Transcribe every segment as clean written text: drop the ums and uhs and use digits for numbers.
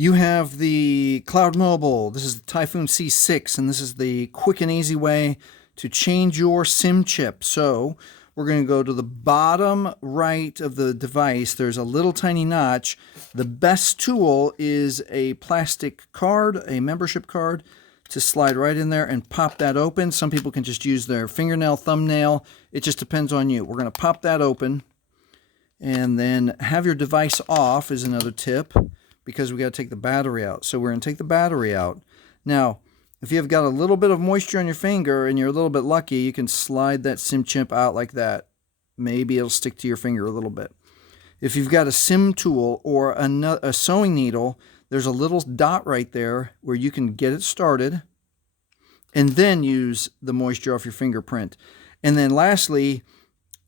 You have the Cloud Mobile. This is the Typhoon C6, and this is the quick and easy way to change your SIM chip. So we're going to go to the bottom right of the device. There's a little tiny notch. The best tool is a plastic card, a membership card, to slide right in there and pop that open. Some people can just use their fingernail, thumbnail. It just depends on you. We're going to pop that open, and then have your device off is another tip, because we got to take the battery out. So we're going to take the battery out. Now, if you've got a little bit of moisture on your finger and you're a little bit lucky, you can slide that SIM chip out like that. Maybe it'll stick to your finger a little bit. If you've got a SIM tool or a sewing needle, there's a little dot right there where you can get it started and then use the moisture off your fingerprint. And then lastly,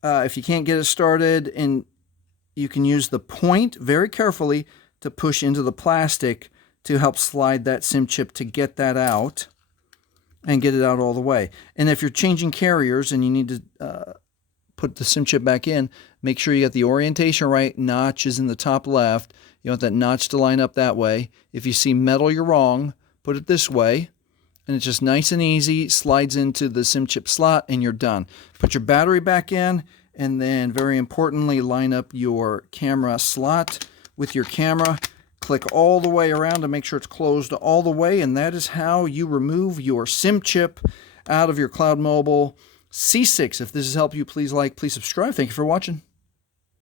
if you can't get it started, and you can use the point very carefully to push into the plastic to help slide that SIM chip to get that out and get it out all the way. And if you're changing carriers and you need to put the SIM chip back in, make sure you got the orientation right. Notch is in the top left. You want that notch to line up that way. If you see metal, you're wrong. Put it this way, and it's just nice and easy. Slides into the SIM chip slot, and you're done. Put your battery back in, and then very importantly, line up your camera slot with your camera. Click all the way around to make sure it's closed all the way, and that is how you remove your SIM chip out of your Cloud Mobile C6. If this has helped you, please like, please subscribe. Thank you for watching.